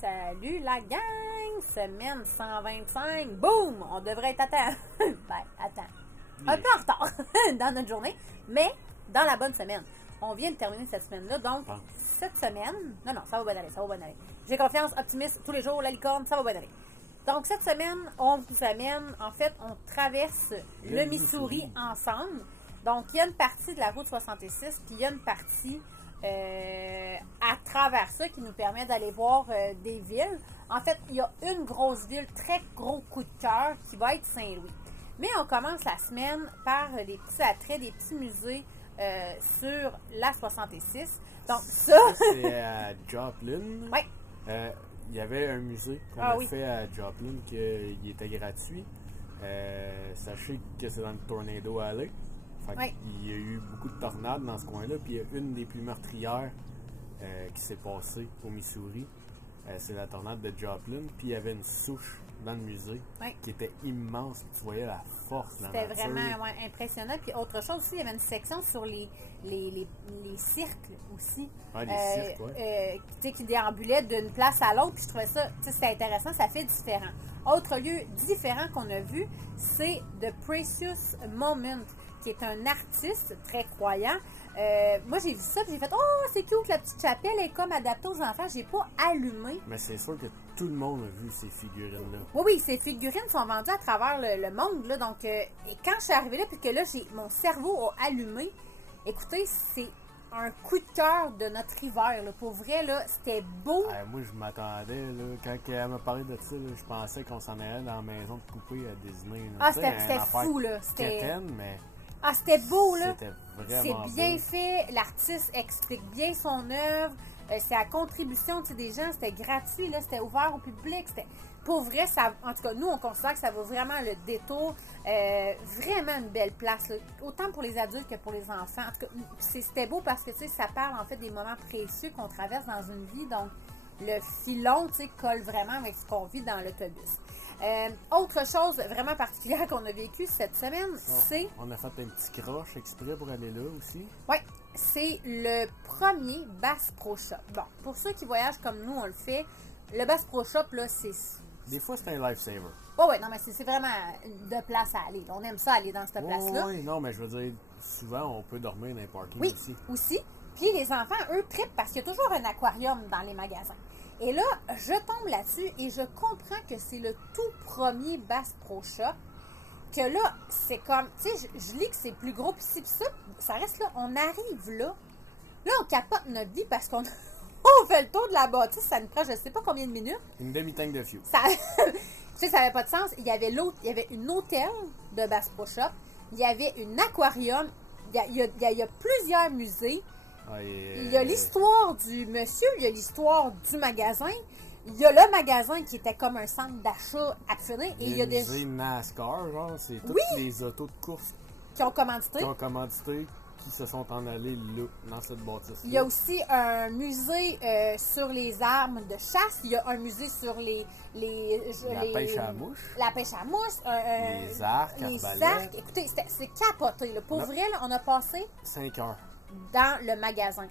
Salut la gang! Semaine 125, boum! On devrait être à temps. Ben, attends. Un peu en retard dans notre journée, mais dans la bonne semaine. On vient de terminer cette semaine-là, donc cette semaine... Non, ça va bien aller, ça va bien aller. J'ai confiance, optimiste, tous les jours, la licorne, ça va bien aller. Donc cette semaine, on vous amène, en fait, on traverse le Missouri ensemble. Donc il y a une partie de la route 66, puis il y a une partie... à travers ça qui nous permet d'aller voir des villes. En fait, il y a une grosse ville, très gros coup de cœur, qui va être Saint-Louis. Mais on commence la semaine par des petits attraits, des petits musées sur la 66. Donc ça... C'est à Joplin. Oui. Il y avait un musée qu'on a fait à Joplin qui était gratuit. Sachez que c'est dans le Tornado Alley. Il y a eu beaucoup de tornades dans ce coin-là, puis il y a une des plus meurtrières qui s'est passée au Missouri. C'est la tornade de Joplin, puis il y avait une souche dans le musée qui était immense, puis tu voyais la force de la nature. C'était vraiment impressionnant. Puis autre chose aussi, il y avait une section sur les cirques aussi. Ouais, les cirques, qui déambulaient d'une place à l'autre, puis je trouvais ça, c'était intéressant, ça fait différent. Autre lieu différent qu'on a vu, c'est The Precious Moment, qui est un artiste très croyant. Moi, j'ai vu ça, puis j'ai fait « Oh, c'est cute, la petite chapelle est comme adaptée aux enfants. » J'ai pas allumé. Mais c'est sûr que tout le monde a vu ces figurines-là. Oui, ces figurines sont vendues à travers le monde. Là, donc, et quand je suis arrivée là, puis que là, mon cerveau a allumé, écoutez, c'est un coup de cœur de notre hiver. Là. Pour vrai, là, c'était beau. Moi, je m'attendais. Là, quand elle m'a parlé de ça, là, je pensais qu'on s'en allait dans la maison de poupée à Disney. Là. Ah, c'était fou, là. C'était beau, là. C'était vraiment C'est bien beau. fait. L'artiste explique bien son œuvre. C'est à contribution des gens. C'était gratuit, là. C'était ouvert au public. C'était... Pour vrai, ça, en tout cas, nous, on considère que ça vaut vraiment le détour. Vraiment une belle place, là. Autant pour les adultes que pour les enfants. En tout cas, c'était beau parce que, ça parle, en fait, des moments précieux qu'on traverse dans une vie. Donc, le filon, colle vraiment avec ce qu'on vit dans l'autobus. Autre chose vraiment particulière qu'on a vécu cette semaine, c'est... On a fait un petit croche exprès pour aller là aussi. Oui, c'est le premier Bass Pro Shop. Bon, pour ceux qui voyagent comme nous, on le fait, le Bass Pro Shop, là, c'est... Des fois, c'est un lifesaver. Oui, non, mais c'est vraiment de place à aller. On aime ça aller dans cette place-là. Oui, non, mais je veux dire, souvent, on peut dormir dans les parkings aussi. Oui, aussi. Puis les enfants, eux, trippent parce qu'il y a toujours un aquarium dans les magasins. Et là, je tombe là-dessus et je comprends que c'est le tout premier Bass Pro Shop. Que là, c'est comme, tu sais, je lis que c'est plus gros, puis ci, puis ça reste là. On arrive là. Là, on capote notre vie parce qu'on on fait le tour de la bâtisse. Ça nous prend, je ne sais pas combien de minutes. Une demi-tank de fuel. Ça, ça n'avait pas de sens. Il y avait une hôtel de Bass Pro Shop. Il y avait un aquarium. Il y a plusieurs musées. Il y a l'histoire du monsieur, il y a l'histoire du magasin, il y a le magasin qui était comme un centre d'achat à finir. Et il y a des musées NASCAR, genre, c'est toutes les autos de course qui ont commandité. Qui se sont en allés là, dans cette bâtisse. Il y a aussi un musée sur les armes de chasse. Il y a un musée sur la pêche à mouche. La pêche à mouche. Les arcs, les arcs. Écoutez, c'est capoté. Là. Pour vrai, là, on a passé 5 heures. Dans le magasin.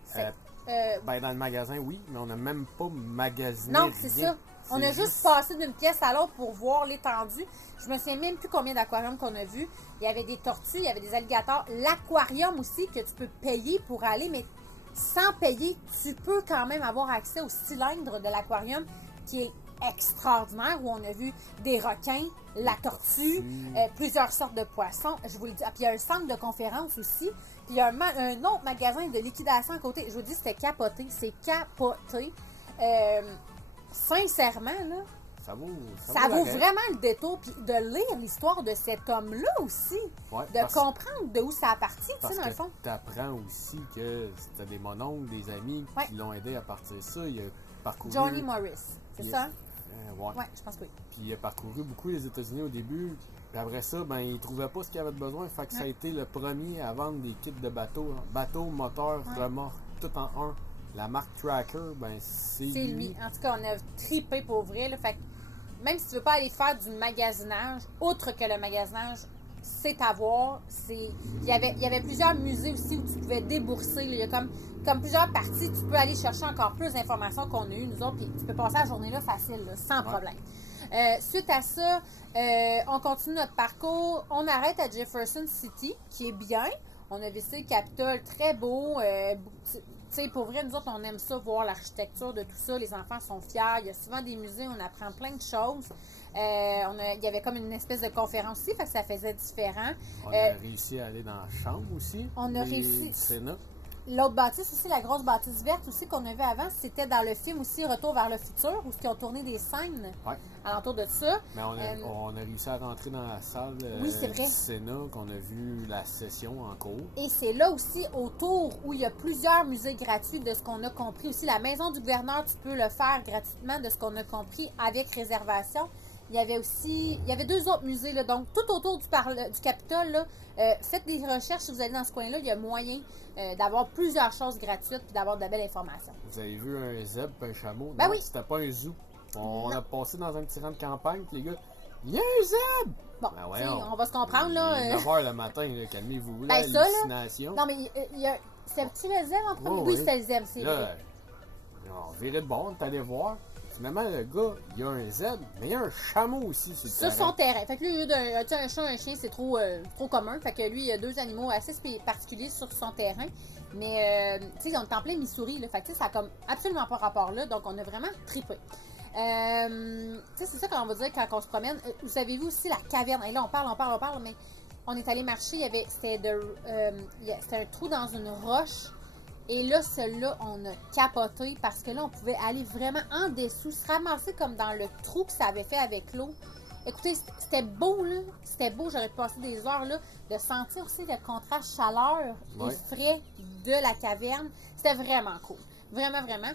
Dans le magasin, oui, mais on n'a même pas magasiné. Non, c'est ça. On a juste passé d'une pièce à l'autre pour voir l'étendue. Je me souviens même plus combien d'aquariums qu'on a vu. Il y avait des tortues, il y avait des alligators. L'aquarium aussi, que tu peux payer pour aller, mais sans payer, tu peux quand même avoir accès au cylindre de l'aquarium qui est extraordinaire, où on a vu des requins, la tortue, plusieurs sortes de poissons. Je vous le dis. Puis il y a un centre de conférence aussi. Puis il y a un autre magasin de liquidation à côté. Je vous dis, c'était capoté. C'est capoté. Sincèrement, là, ça vaut vraiment le détour. Puis de lire l'histoire de cet homme-là aussi. Ouais, de comprendre de où ça a parti, tu sais, dans le fond. Tu apprends aussi que c'était des mononcles, des amis qui l'ont aidé à partir de ça. Il a parcouru... Johnny Morris, c'est ça? Ouais, je pense que oui. Puis il a parcouru beaucoup les États-Unis au début. Puis après ça, il trouvait pas ce qu'il avait besoin. Fait que ça a été le premier à vendre des kits de bateaux. Bateau, moteur, remorque, tout en un. La marque Tracker, c'est lui. En tout cas, on a trippé pour vrai. Là, fait que même si tu veux pas aller faire du magasinage, outre que le magasinage, c'est à voir. Il y avait plusieurs musées aussi où tu pouvais débourser. Là. Il y a comme plusieurs parties, tu peux aller chercher encore plus d'informations qu'on a eues, nous autres, puis tu peux passer la journée là facile, là, sans problème. Suite à ça, on continue notre parcours. On arrête à Jefferson City, qui est bien. On a visité le Capitole, très beau. Tu sais, pour vrai, nous autres, on aime ça, voir l'architecture de tout ça. Les enfants sont fiers. Il y a souvent des musées où on apprend plein de choses. Il y avait comme une espèce de conférence aussi, parce que ça faisait différent. On a réussi à aller dans la chambre aussi. On a réussi. Sénat. L'autre bâtisse aussi, la grosse bâtisse verte aussi qu'on a vue avant, c'était dans le film aussi Retour vers le futur, où ils ont tourné des scènes alentour de ça. Mais on a réussi à rentrer dans la salle oui, c'est vrai. du Sénat, qu'on a vu la session en cours. Et c'est là aussi autour où il y a plusieurs musées gratuits de ce qu'on a compris. Aussi, la maison du gouverneur, tu peux le faire gratuitement de ce qu'on a compris avec réservation. Il y avait deux autres musées, là, donc tout autour du Capitole, là, faites des recherches si vous allez dans ce coin-là, il y a moyen d'avoir plusieurs choses gratuites et d'avoir de belles informations. Vous avez vu un zèbre et un chameau? Ben non, oui. C'était pas un zoo. On a passé dans un petit rang de campagne, puis les gars, il y a un zèbre! Bon, ben on va se comprendre, là. 9h le matin, calmez-vous, ben, là, hallucination. Non, mais c'est-tu le zèbre en premier? Oui, c'était le zèbre, c'est vrai. On virait de bord, t'allais voir. Finalement, le gars, il y a un zèbre, mais il y a un chameau aussi sur son terrain. Fait que lui, un chat, un chien, c'est trop commun. Fait que lui, il y a deux animaux assez particuliers sur son terrain. Mais, tu sais, on est en plein Missouri, là. Fait que ça a comme absolument pas rapport là. Donc, on a vraiment trippé. Tu sais, c'est ça qu'on va dire quand on se promène. Vous savez-vous aussi la caverne? Et là, on parle, mais on est allé marcher. C'était un trou dans une roche. Et là, celui-là, on a capoté parce que là, on pouvait aller vraiment en dessous, se ramasser comme dans le trou que ça avait fait avec l'eau. Écoutez, c'était beau, là. C'était beau, j'aurais passé des heures, là, de sentir aussi le contraste chaleur et frais de la caverne. C'était vraiment cool. Vraiment, vraiment.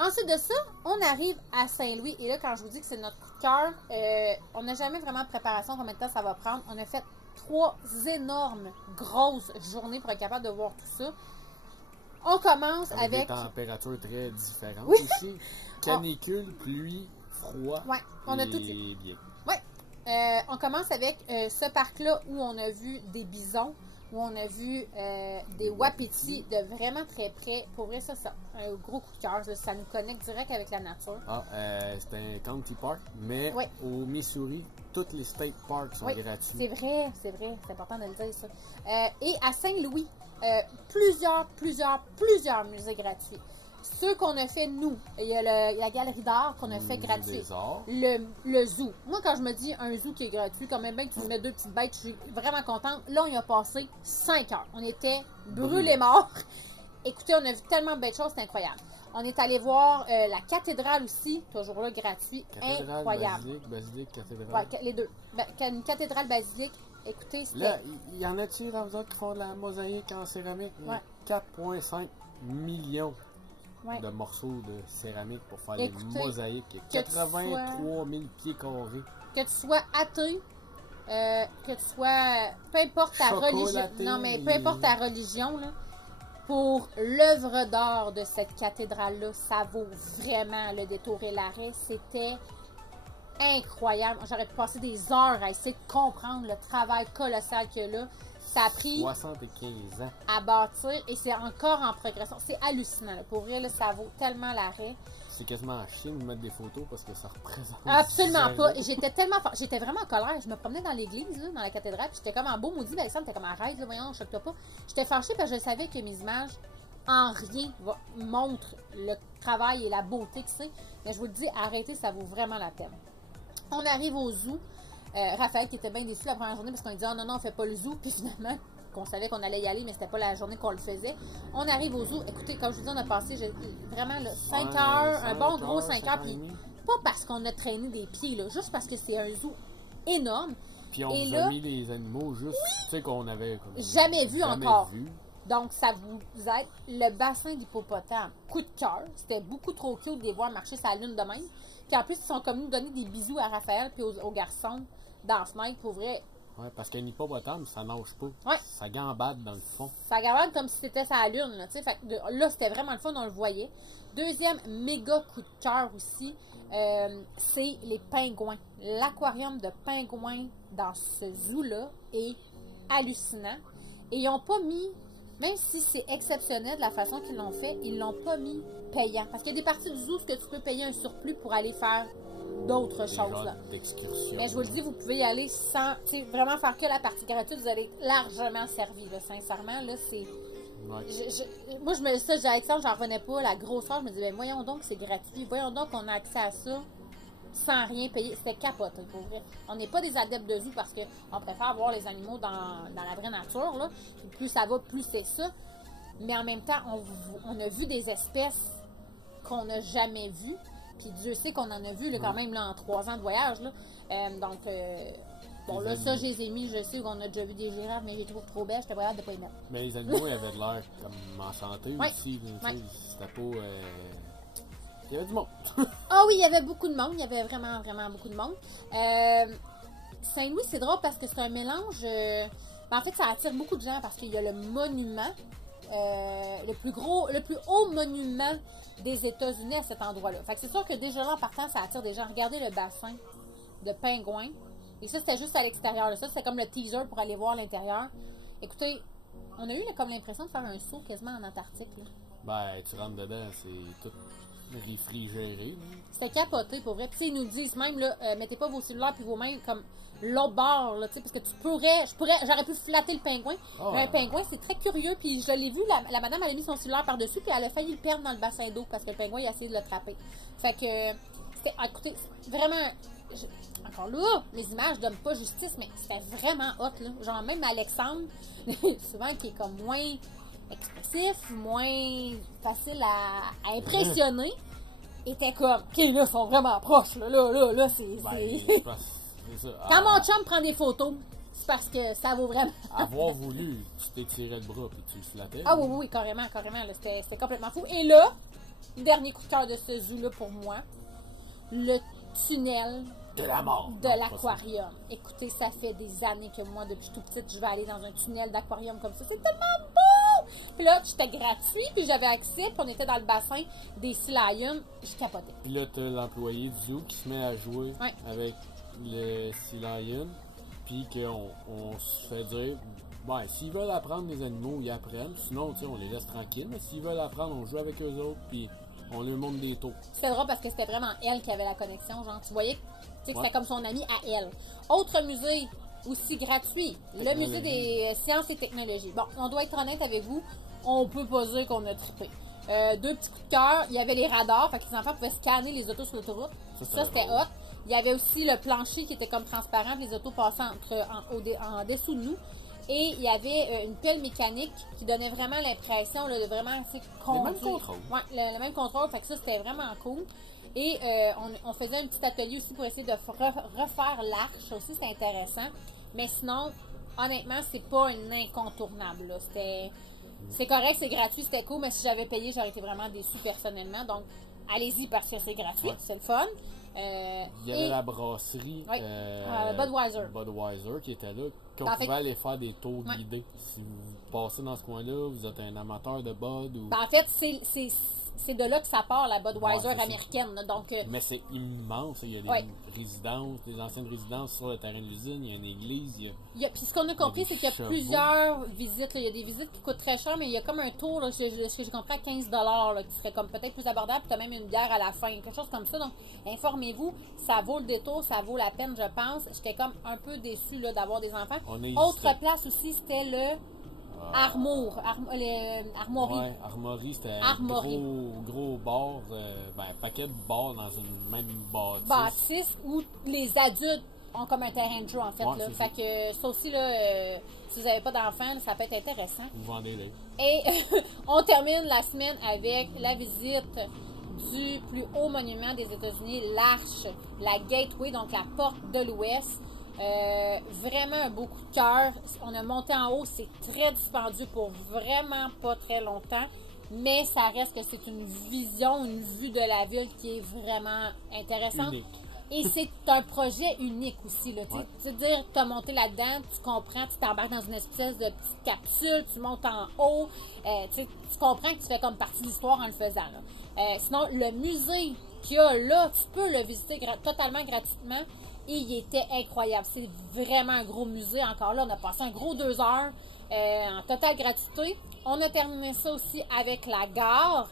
Ensuite de ça, on arrive à Saint-Louis. Et là, quand je vous dis que c'est notre coup de cœur, on n'a jamais vraiment de préparation, combien de temps ça va prendre. On a fait 3 énormes, grosses journées pour être capable de voir tout ça. On commence avec des températures très différentes aussi. Canicule, pluie, froid. Oui, on a tout vu. Oui. On commence avec ce parc-là où on a vu des bisons, où on a vu des wapitis de vraiment très près. Pour vrai, ça, c'est un gros coup de cœur. Ça nous connecte direct avec la nature. C'est un county park, mais au Missouri, tous les state parks sont gratuits. C'est vrai. C'est important de le dire, ça. Et à Saint-Louis, plusieurs musées gratuits. Ceux qu'on a fait, nous, il y a la galerie d'art qu'on a fait gratuit. Le zoo. Moi, quand je me dis un zoo qui est gratuit, quand même bien que tu me mets 2 petites bêtes, je suis vraiment contente. Là, on y a passé 5 heures. On était brûlés morts. Écoutez, on a vu tellement de belles choses, c'est incroyable. On est allé voir la cathédrale aussi, toujours là, gratuit. Cathédrale, incroyable. Basilique, cathédrale. Oui, les deux. Une cathédrale basilique. Écoutez, c'était... Là, il y en a-tu dans vous autres qui font de la mosaïque en céramique? 4,5 millions de morceaux de céramique pour faire les mosaïques. 83 000 pieds carrés. Que tu sois athée, que tu sois... Peu importe ta religion. Non, mais peu importe ta religion, là, pour l'œuvre d'art de cette cathédrale-là, ça vaut vraiment le détour et l'arrêt. C'était... incroyable. J'aurais pu passer des heures à essayer de comprendre le travail colossal qu'il y a là. Ça a pris 75 ans à bâtir et c'est encore en progression. C'est hallucinant. Là. Pour vrai, là, ça vaut tellement l'arrêt. C'est quasiment à chier de nous mettre des photos parce que ça représente... Absolument pas. Et j'étais tellement... J'étais vraiment en colère. Je me promenais dans l'église, là, dans la cathédrale, puis j'étais comme en beau maudit. Alexandre était comme arrête, là, voyons, choque-toi pas. J'étais fâchée parce que je savais que mes images en rien montrent le travail et la beauté que c'est. Mais je vous le dis, arrêtez, ça vaut vraiment la peine. On arrive au zoo. Raphaël qui était bien déçu la première journée parce qu'on dit oh, non, on fait pas le zoo. Puis finalement, qu'on savait qu'on allait y aller, mais c'était pas la journée qu'on le faisait. On arrive au zoo. Écoutez, comme je vous dis, on a passé vraiment là, 5 heures, un bon gros 5 heures. Puis pas parce qu'on a traîné des pieds, là, juste parce que c'est un zoo énorme. Puis on vous a mis des animaux juste, tu sais, qu'on avait jamais vu encore. Donc, ça vous aide. Le bassin d'hippopotame, coup de cœur. C'était beaucoup trop cute de les voir marcher sur la lune de même. Puis en plus, ils sont comme nous donner des bisous à Raphaël puis aux garçons dans la fenêtre. Pour vrai, Oui, parce qu'un hippopotame, ça nage pas. Ouais. Ça gambade dans le fond. Ça gambade comme si c'était sa lune. Là, fait que là, c'était vraiment le fun, on le voyait. Deuxième méga coup de cœur aussi, c'est les pingouins. L'aquarium de pingouins dans ce zoo-là est hallucinant. Et ils n'ont pas mis, même si c'est exceptionnel de la façon qu'ils l'ont fait, ils l'ont pas mis payant. Parce qu'il y a des parties du zoo où tu peux payer un surplus pour aller faire d'autres choses. Là. Mais je vous le dis, vous pouvez y aller sans vraiment faire que la partie gratuite, vous allez être largement servi. Là, sincèrement, là, c'est. Ouais. Moi, je me dis ça, j'ai Alexandre, j'en revenais pas. La grosseur, je me disais, ben, voyons donc, c'est gratuit. Voyons donc qu'on a accès à ça sans rien payer. C'était capoté, pour vrai. On n'est pas des adeptes de zoo parce qu'on préfère voir les animaux dans la vraie nature. Là. Plus ça va, plus c'est ça. Mais en même temps, on a vu des espèces qu'on n'a jamais vues. Puis Dieu sait qu'on en a vu là, quand même là, en 3 ans de voyage. Là. Bon, là, ça, je les ai mis. Je sais qu'on a déjà vu des girafes, mais je les trouve trop belles. J'étais pas hâte de pas les mettre. Mais les animaux, ils avaient de l'air comme en santé aussi. C'était pas. Il y avait du monde. Ah oui, il y avait beaucoup de monde. Il y avait vraiment, vraiment beaucoup de monde. Saint-Louis, c'est drôle parce que c'est un mélange. En fait, ça attire beaucoup de gens parce qu'il y a le monument. Le plus haut monument des États-Unis à cet endroit-là. Fait que c'est sûr que déjà là, en partant, ça attire des gens. Regardez le bassin de pingouins. Et ça, c'était juste à l'extérieur. Ça, c'était comme le teaser pour aller voir l'intérieur. Écoutez, on a eu comme l'impression de faire un saut quasiment en Antarctique. Là. Ben, tu rentres dedans, c'est tout réfrigéré. C'était capoté, pour vrai. Puis ils nous disent même, là, mettez pas vos cellulaires puis vos mains comme l'autre bord, là, parce que j'aurais pu flatter le pingouin. Un pingouin, c'est très curieux, puis je l'ai vu, la madame, elle a mis son cellulaire par-dessus, puis elle a failli le perdre dans le bassin d'eau, parce que le pingouin, il a essayé de l'attraper. Fait que, c'était, écoutez, vraiment, encore là, les images donnent pas justice, mais c'était vraiment hot, là. Genre, même Alexandre, souvent, qui est comme moins expressif, moins facile à impressionner, était comme, OK, là, ils sont vraiment proches, là, c'est... Ça. Quand mon chum prend des photos, c'est parce que ça vaut vraiment. Avoir voulu, tu t'étirais le bras et tu le flattais. Ah oui, carrément. C'était complètement fou. Et là, le dernier coup de cœur de ce zoo-là pour moi, le tunnel de la mort de l'aquarium. Écoutez, ça fait des années que moi, depuis toute petite, je vais aller dans un tunnel d'aquarium comme ça. C'est tellement beau! Puis là, c'était gratuit, puis j'avais accès, puis on était dans le bassin des Sea Lions. Je capotais. Puis là, t'as l'employé du zoo qui se met à jouer avec le Sea Lion, puis qu'on se fait dire, ben, s'ils veulent apprendre les animaux, ils apprennent. Sinon, on les laisse tranquilles. Mais s'ils veulent apprendre, on joue avec eux autres, puis on leur montre des tours. C'était drôle parce que c'était vraiment elle qui avait la connexion. Genre, tu voyais que c'était comme son amie à elle. Autre musée aussi gratuit, le musée des sciences et technologies. Bon, on doit être honnête avec vous, on peut pas dire qu'on a trippé. 2 petits coups de cœur, il y avait les radars, fait que les enfants pouvaient scanner les autos sur l'autoroute. Ça c'était hot. Il y avait aussi le plancher qui était comme transparent, puis les autos passaient en dessous de nous. Et il y avait une pelle mécanique qui donnait vraiment l'impression de vraiment conduire. Le même contrôle. Ouais, le même contrôle, fait que ça c'était vraiment cool. Et on faisait un petit atelier aussi pour essayer de refaire l'arche aussi, c'était intéressant. Mais sinon, honnêtement, c'est pas un incontournable. Là. C'est correct, c'est gratuit, c'était cool, mais si j'avais payé, j'aurais été vraiment déçue personnellement. Donc, allez-y parce que c'est gratuit, c'est le fun. Il y avait la brasserie Budweiser qui était là, qu'on pouvait aller faire des tours guidés. Si vous passez dans ce coin-là, vous êtes un amateur de Bud ou... En fait, c'est de là que ça part, la Budweiser américaine. Là, donc, mais c'est immense. Il y a des résidences, des anciennes résidences sur le terrain de l'usine. Il y a une église. Puis ce qu'on a compris, c'est qu'il y a plusieurs visites. Là. Il y a des visites qui coûtent très cher, mais il y a comme un tour, là, ce que j'ai compris, à 15 là, qui serait comme peut-être plus abordable. Puis tu as même une bière à la fin, quelque chose comme ça. Donc, informez-vous. Ça vaut le détour, ça vaut la peine, je pense. J'étais comme un peu déçue là, d'avoir des enfants. Autre place aussi, c'était le... Armory. Ouais, Armory, c'était un gros bar, paquet de bars dans une même bâtisse où les adultes ont comme un terrain de jeu, en fait. Là. Fait que ça aussi, là, si vous n'avez pas d'enfants, ça peut être intéressant. Vous vendez-les. Et on termine la semaine avec la visite du plus haut monument des États-Unis, l'Arche, la Gateway, donc la porte de l'Ouest. Vraiment un beau coup de cœur. On a monté en haut, c'est très dispendieux pour vraiment pas très longtemps, mais ça reste que c'est une vision, une vue de la ville qui est vraiment intéressante. Et c'est un projet unique aussi. Là, ouais. Tu veux dire, tu as monté là-dedans, tu comprends, tu t'embarques dans une espèce de petite capsule, tu montes en haut. Tu comprends que tu fais comme partie de l'histoire en le faisant. Sinon, le musée qu'il y a là, tu peux le visiter totalement gratuitement. Et il était incroyable. C'est vraiment un gros musée. Encore là, on a passé un gros 2 heures en totale gratuité. On a terminé ça aussi avec la gare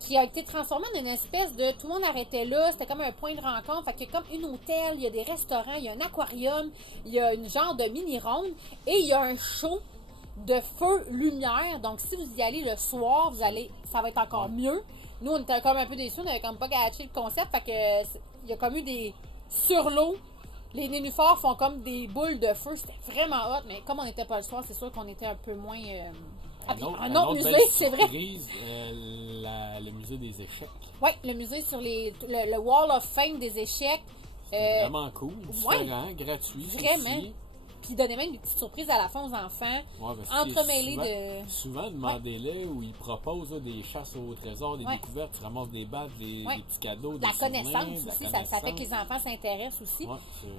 qui a été transformée en une espèce de... Tout le monde arrêtait là. C'était comme un point de rencontre. Fait qu'il y a comme une hôtel, il y a des restaurants, il y a un aquarium, il y a une genre de mini-ronde et il y a un show de feu lumière. Donc, si vous y allez le soir, ça va être encore mieux. Nous, on était comme un peu déçus. On n'avait comme pas gâché le concept. Fait que il y a comme eu des... Sur l'eau, les nénuphars font comme des boules de feu. C'était vraiment hot, mais comme on n'était pas le soir, c'est sûr qu'on était un peu moins... un autre musée, c'est vrai. Le musée des échecs. Oui, le musée sur le Wall of Fame des échecs. Vraiment cool, différent, gratuit. Vraiment. Aussi. Puis donner même des petites surprises à la fin aux enfants. Ouais, entremêlées de... Souvent, demandez-les où ils proposent des chasses au trésor, des découvertes, tu ramasses des battes, des petits cadeaux. La connaissance aussi, ça fait que les enfants s'intéressent aussi. Ouais,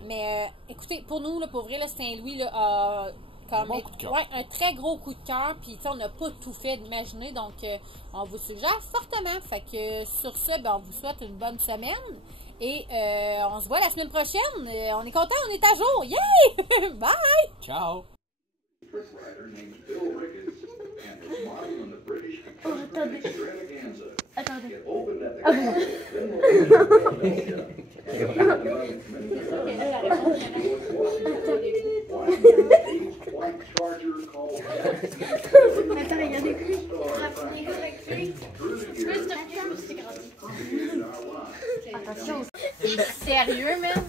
mais écoutez, pour nous, là, pour vrai, Saint-Louis a comme un très gros coup de cœur. Puis on n'a pas tout fait d'imaginer. Donc, on vous suggère fortement. Fait que sur ce, on vous souhaite une bonne semaine. Et on se voit la semaine prochaine. On est content, on est à jour. Yay! Bye! Ciao! Oh, attendez. Attends, il y a des clés. Attention. T'es sérieux, man?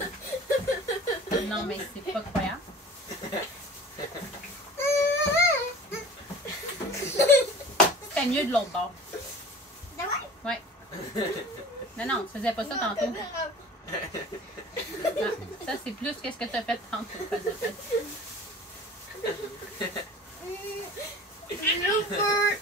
Non, mais c'est pas croyable. C'était mieux de l'autre bord. Ouais. Non, tu faisais pas ça tantôt. Non, ça, c'est plus que ce que tu as fait tantôt. Super.